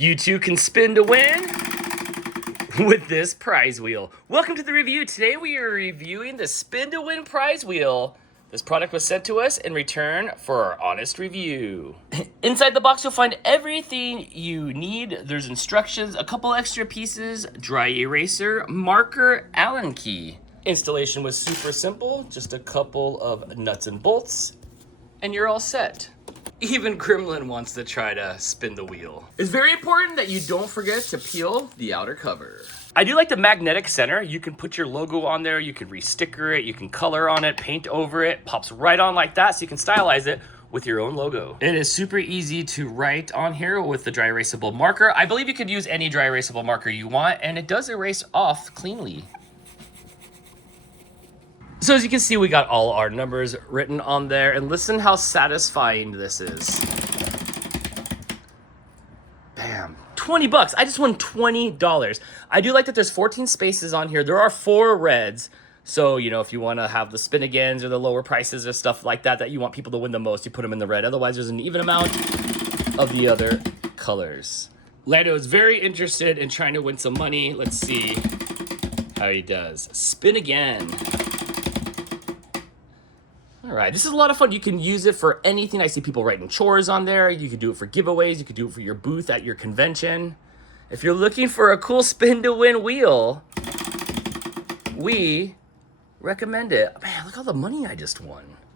You too can spin to win with this prize wheel. Welcome to the review. Today we are reviewing the spin to win prize wheel. This product was sent to us in return for our honest review. Inside the box you'll find everything you need. There's instructions, a couple extra pieces, dry eraser, marker, Allen key. Installation was super simple, just a couple of nuts and bolts, and you're all set. Even Gremlin wants to try to spin the wheel. It's very important that you don't forget to peel the outer cover. I do like the magnetic center. You can put your logo on there, you can re-sticker it, you can color on it, paint over it, pops right on like that, so you can stylize it with your own logo. It is super easy to write on here with the dry erasable marker. I believe you could use any dry erasable marker you want, and it does erase off cleanly. So as you can see, we got all our numbers written on there, and listen how satisfying this is. Bam, 20 bucks. I just won $20. I do like that there's 14 spaces on here. There are 4 reds. So, you know, if you want to have the spin agains or the lower prices or stuff like that, that you want people to win the most, you put them in the red. Otherwise, there's an even amount of the other colors. Lando is very interested in trying to win some money. Let's see how he does. Spin again. All right, this is a lot of fun. You can use it for anything. I see people writing chores on there. You could do it for giveaways. You could do it for your booth at your convention. If you're looking for a cool spin to win wheel, we recommend it. Man, look all the money I just won.